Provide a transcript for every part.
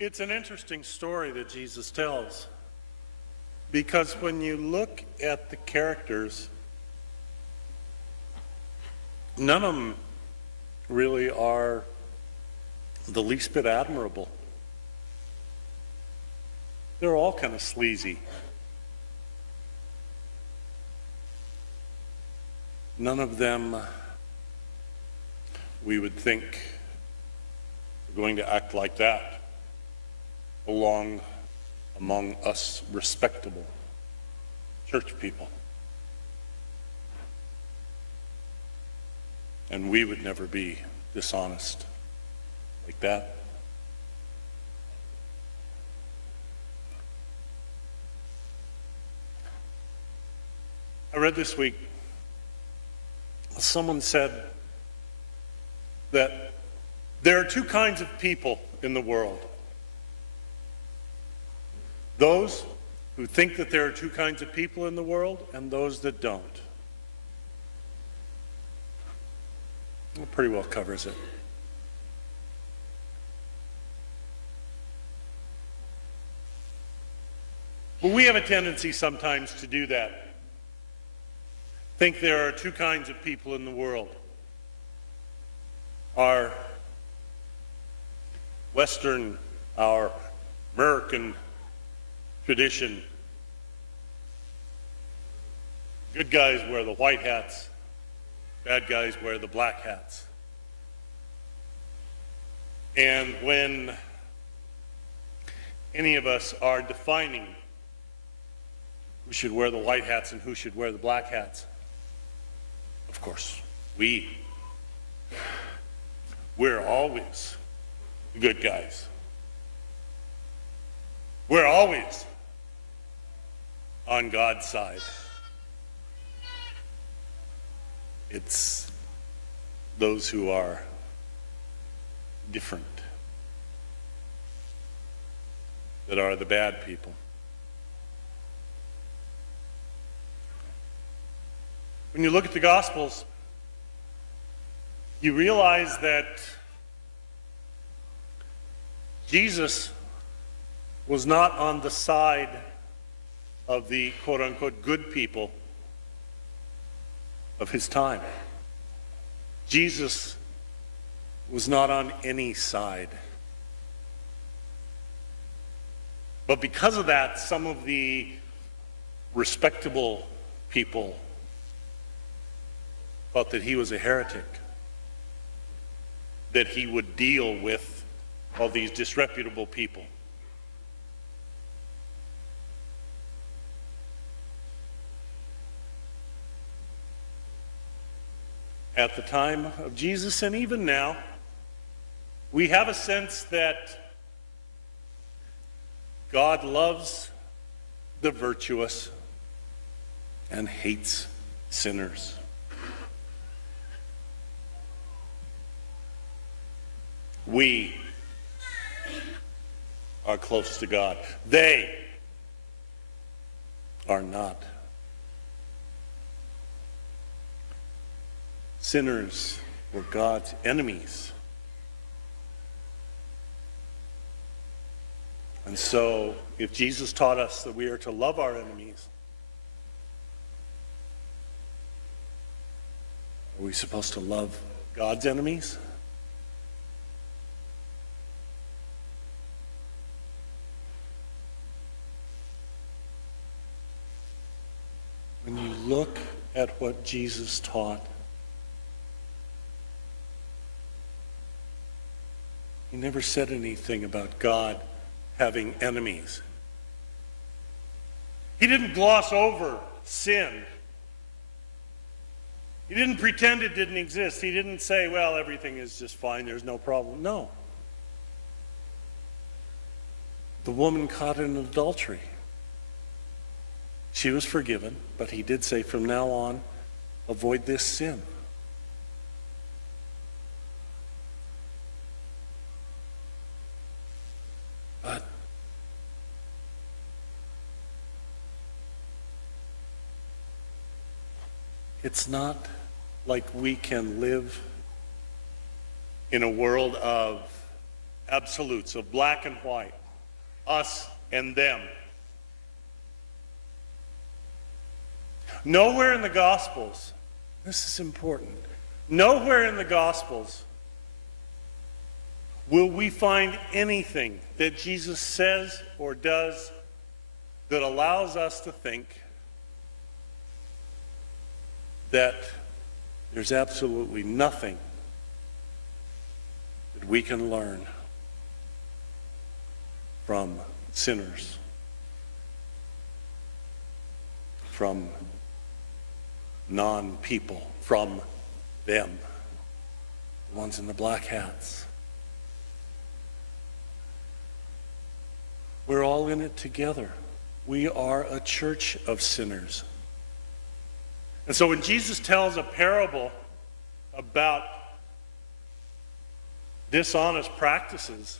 It's an interesting story that Jesus tells, because when you look at the characters, none of them really are the least bit admirable. They're all kind of sleazy. None of them we would think are going to act like that among us respectable church people. And we would never be dishonest like that. I read this week, someone said that there are two kinds of people in the world. Those who think that there are two kinds of people in the world and those that don't. It pretty well covers it. But we have a tendency sometimes to do that. Think there are two kinds of people in the world. Our Western, our American tradition. Good guys wear the white hats, bad guys wear the black hats. And when any of us are defining who should wear the white hats and who should wear the black hats, of course, we're always good guys. We're always on God's side. It's those who are different that are the bad people. When you look at the Gospels, you realize that Jesus was not on the side of the quote-unquote good people of his time. Jesus was not on any side. But because of that, some of the respectable people thought that he was a heretic, that he would deal with all these disreputable people. At the time of Jesus, and even now, we have a sense that God loves the virtuous and hates sinners. We are close to God. They are not. Sinners were God's enemies. And so, if Jesus taught us that we are to love our enemies, are we supposed to love God's enemies? When you look at what Jesus taught, he never said anything about God having enemies. He didn't gloss over sin. He didn't pretend it didn't exist. He didn't say, well, everything is just fine, there's no problem. No. The woman caught in adultery, she was forgiven, but he did say, from now on, avoid this sin. But it's not like we can live in a world of absolutes of black and white, us and them. Nowhere in the Gospels, this is important, nowhere in the Gospels will we find anything that Jesus says or does that allows us to think that there's absolutely nothing that we can learn from sinners, from non-people, from them, the ones in the black hats. We're all in it together. We are a church of sinners. And so when Jesus tells a parable about dishonest practices,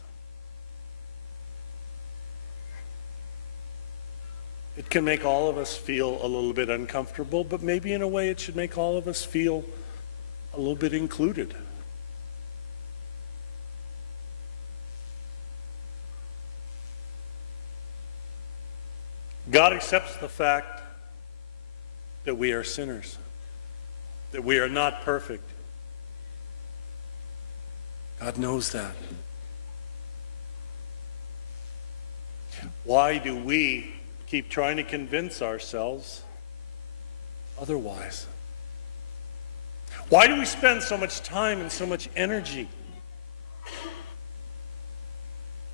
it can make all of us feel a little bit uncomfortable, but maybe in a way it should make all of us feel a little bit included. God accepts the fact that we are sinners, that we are not perfect. God knows that. Why do we keep trying to convince ourselves otherwise? Why do we spend so much time and so much energy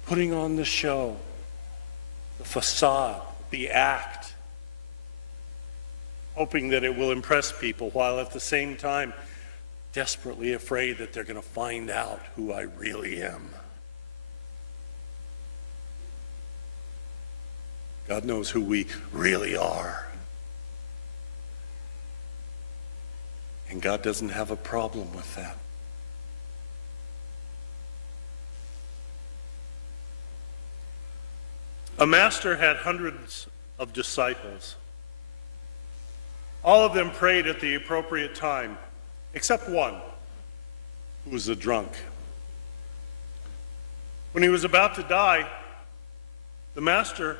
putting on the show, the facade, the act, hoping that it will impress people, while at the same time desperately afraid that they're going to find out who I really am? God knows who we really are. And God doesn't have a problem with that. A master had hundreds of disciples. All of them prayed at the appropriate time, except one, who was a drunk. When he was about to die, the master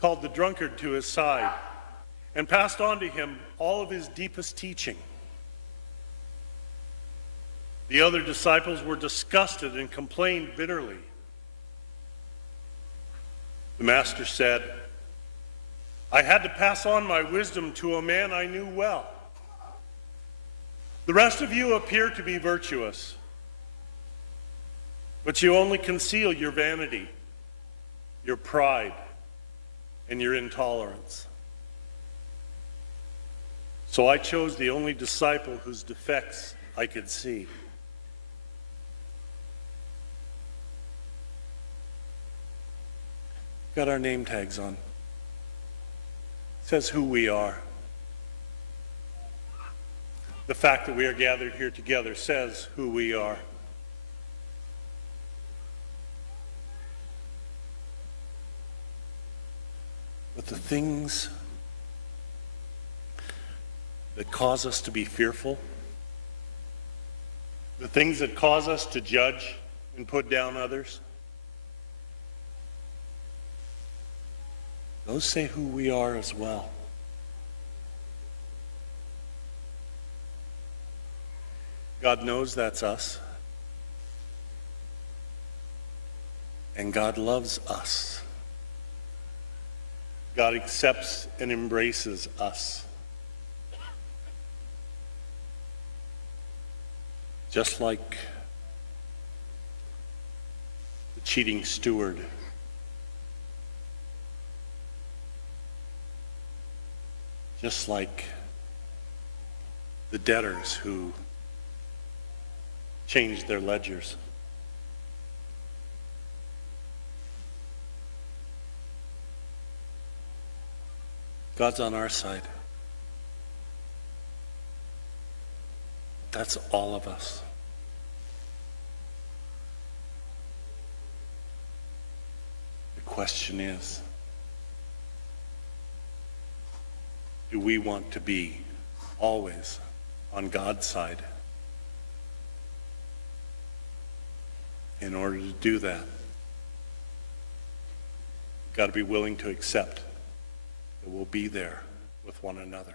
called the drunkard to his side and passed on to him all of his deepest teaching. The other disciples were disgusted and complained bitterly. The master said, "I had to pass on my wisdom to a man I knew well. The rest of you appear to be virtuous, but you only conceal your vanity, your pride, and your intolerance. So I chose the only disciple whose defects I could see." Got our name tags on. It says who we are. The fact that we are gathered here together says who we are. But the things that cause us to be fearful, the things that cause us to judge and put down others, those say who we are as well. God knows that's us. And God loves us. God accepts and embraces us. Just like the cheating steward, just like the debtors who changed their ledgers. God's on our side. That's all of us. The question is, do we want to be always on God's side? In order to do that, you've got to be willing to accept that we'll be there with one another.